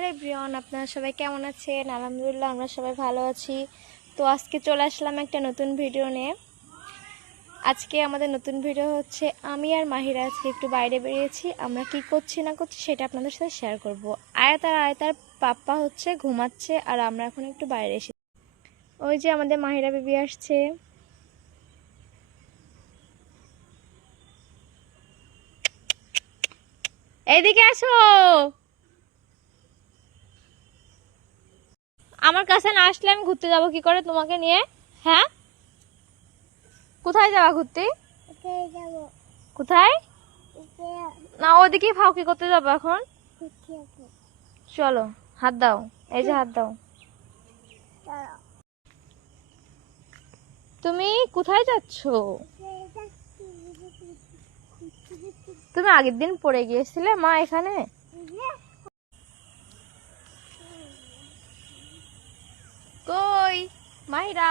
Hello Brian আপনারা সবাই কেমন আছেন? আলহামদুলিল্লাহ, আমরা সবাই ভালো আছি। তো আজকে চলে আসলাম একটা নতুন ভিডিও নিয়ে। আজকে আমাদের নতুন ভিডিও হচ্ছে, আমি আর মাহিরা আজকে একটু বাইরে বেরিয়েছি, আমরা কি করছি না করছি সেটা আপনাদের সাথে শেয়ার করব। আয়াত আর আয়াতার পাপ্পা হচ্ছে, ঘুমাচ্ছে, আর আমরা এখন একটু বাইরে এসেছি ওই যে আমাদের মাহিরা বেবি আসছে। এইদিকে আসো! আমার কাছে না আসলে আমি ঘুরতে যাব কি করে তোমাকে নিয়ে? হ্যাঁ? কোথায় যাবা ঘুরতে? কোথায় না ওদিকে ফাও কি করতে যাব এখন? চলো হাত দাও এই যে হাত দাও। তুমি কোথায় যাচ্ছ। তুমি আগের দিন পড়ে গিয়েছিলে মা এখানে? মাহিরা